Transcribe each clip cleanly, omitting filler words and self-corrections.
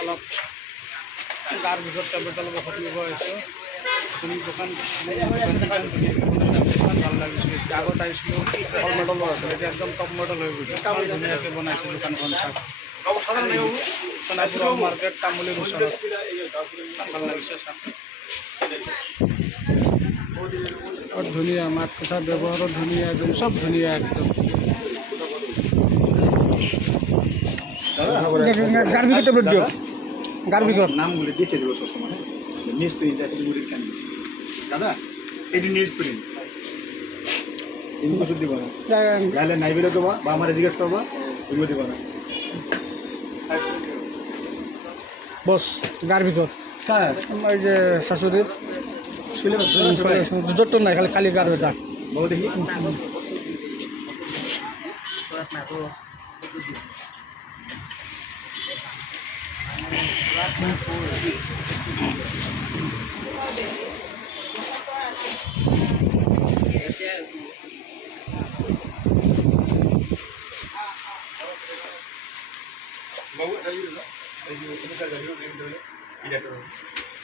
অলপ গাৰ ভিতৰত টেবলেট অলপ ঔষধ নিব আহিছোঁ। তুমি দোকান ভাল লাগিছিল। এতিয়া আগত আহিছিলোঁ টপ মডেলৰ আছিল, এতিয়া একদম টপ মডেল হৈ গৈছে। ইমান ধুনীয়াকৈ বনাইছে দোকানখন চাওক। সোণাপুৰ মাৰ্কেট তামুলীৰ ওচৰত ভাল লাগিছে চাওক। বৰ ধুনীয়া মাত কথা ব্যৱহাৰো ধুনীয়া, একদম চব ধুনীয়া একদম। গার্বিকের ট্যাবলেট দিও, গার্বিকের নামগুলো দেখে দেবো সবসময়। নিউজপ্রিন্ট আছে মুড়ির কেন দিচ্ছি দাদা, এটি নিউজপ্রিন্ট এগুলো ওষুধ দিব না, গাইলে নাই বেরো দেবা বা আমার জিজ্ঞেস করবা, এগুলো দিব না। বস গার্বিকর এই যে শাশুড়ির জ্বর নাই, খালি খালি গার্বেটা বাবু দেখি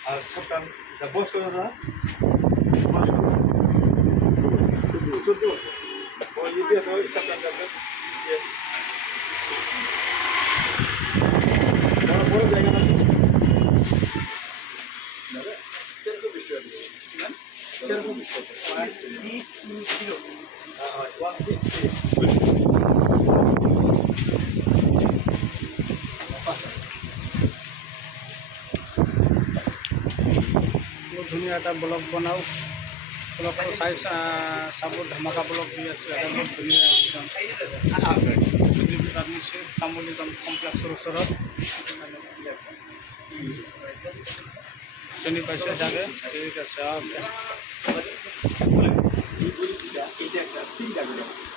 আর সবটা বয়স কত দাদা? বয়স কত? 14 বছর। ওই যে সবটা ট্যাবলেট ইয়েস বড় জায়গা না দাদা, চেরকো বিষয় আছে না, চেরকো বিষয় আছে 1 কিলো হ্যাঁ 1 কিলো ধুনীয়া এটা ব্লগ বনাও। ব্লগটো চাই চাব, ধামাকা ব্লগ দি আছোঁ। এটা বহুত ধুনীয়া একদম তামুলী কমপ্লেক্সৰ ওচৰত চিনি পাইছে চাগে? ঠিক আছে।